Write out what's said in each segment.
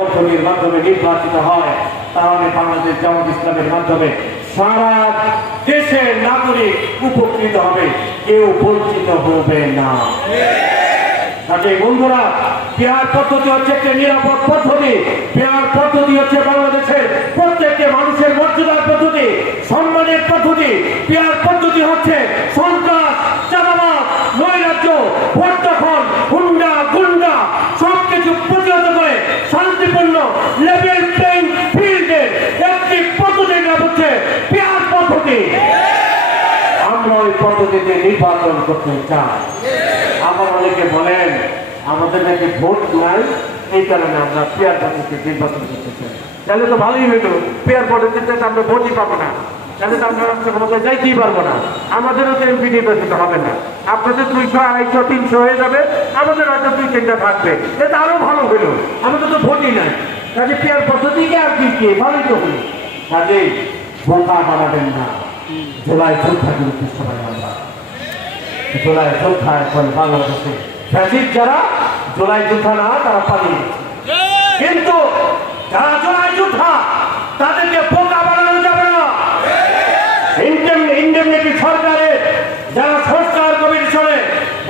পদ্ধতির মাধ্যমে নির্বাচিত হয় তাহলে বাংলাদেশ জামাত ইসলামের মাধ্যমে সারা দেশের নাগরিক উপকৃত হবে, কেউ বঞ্চিত হবে না। বন্ধুরা পেয়ার পদ্ধতি হচ্ছে একটি নিরাপদ পদ্ধতি। পেয়ার পদ্ধতি হচ্ছে বাংলাদেশের প্রত্যেকটি মানুষের মর্যাদার পদ্ধতি, সম্মানের পদ্ধতি। পেয়ার পদ্ধতি হচ্ছে সন্ত্রাস চাঁদাবাদ নৈরাজ্য, ভোট পদ্ধতিতে নির্বাচন করতে চাই আবার অনেকে বলেন, আমাদের নাকি ভোট নাই, এই কারণে আমরা পেয়ার পদ্ধতিতে নির্বাচন করতে চাই। তাহলে তো ভালোই হইতো। পেয়ার পদ্ধতিতে আমরা ভোটই পাবো না। তাহলে তো যাইতেই পারব না। আমাদেরও তো এমপি নির্বাচিত হবে না। আপনাদের দুইশো, আড়াইশো, তিনশো হয়ে যাবে। আমাদের হয়তো দুই তিনটা থাকবে। এটা আরও ভালো হইল আমাদের তো ভোটই নাই। কাজে পেয়ার পদ্ধতিকে আর কি কি? ভালোই তো হলো। কাজেই বোকা বানাবেন না। জুলাই যোদ্ধাকে উদ্দেশ্য করে আমরা জুলাই যোদ্ধা এখন বাংলাদেশে। ফ্যাসিড যারা জুলাই যোদ্ধা না তারা পালিয়ে। কিন্তু যারা জুলাই যোদ্ধা তাদেরকে বোকা বানানো যাবে না ইন্ডেমনিটি সরকারের যারা সংস্কার কমিশনে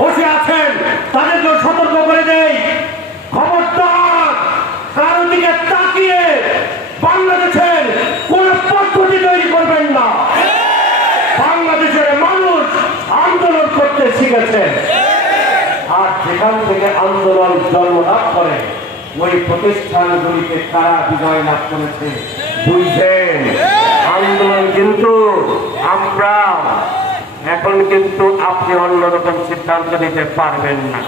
বসে আছেন তাদেরকে সতর্ক করে দেই খবরদার কারও দিকে তাকিয়ে বাংলাদেশের কোন পদ্ধতি তৈরি করবেন না বাংলাদেশের মানুষ আন্দোলন করতে আর যেখান থেকে আন্দোলন জন্ম লাভ করে, ওই প্রতিষ্ঠানগুলিতে কারা বিজয় লাভ করেছে। বুঝছেন আন্দোলন কিন্তু আমরা, এখন কিন্তু আপনি অন্যরকম সিদ্ধান্ত নিতে পারবেন না।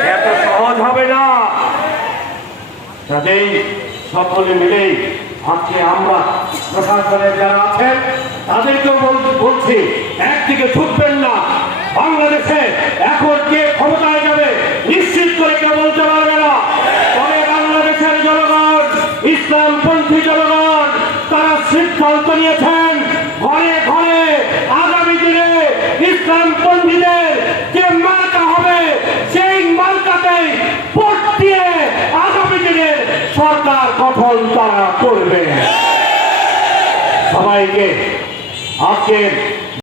এত সহজ হবে না। কাজেই সকলে মিলেই আজকে আমরা প্রশাসনের যারা আছেন, তাদেরকেও বল- বলছি, একদিকে ছুটবেন না এখন কে ক্ষমতায় যাবে, নিশ্চিত করে কেউ বলতে পারবে না। তবে বাংলাদেশের জনগণ, ইসলামপন্থী জনগণ, তারা সিদ্ধান্ত নিয়েছেন, ঘরে ঘরে আগামী দিনে ইসলামপন্থীদের যে মার্কা হবে, সেই মার্কাতেই ভোট দিয়ে আগামী দিনে সরকার গঠন তারা করবে। সবাইকে আজকের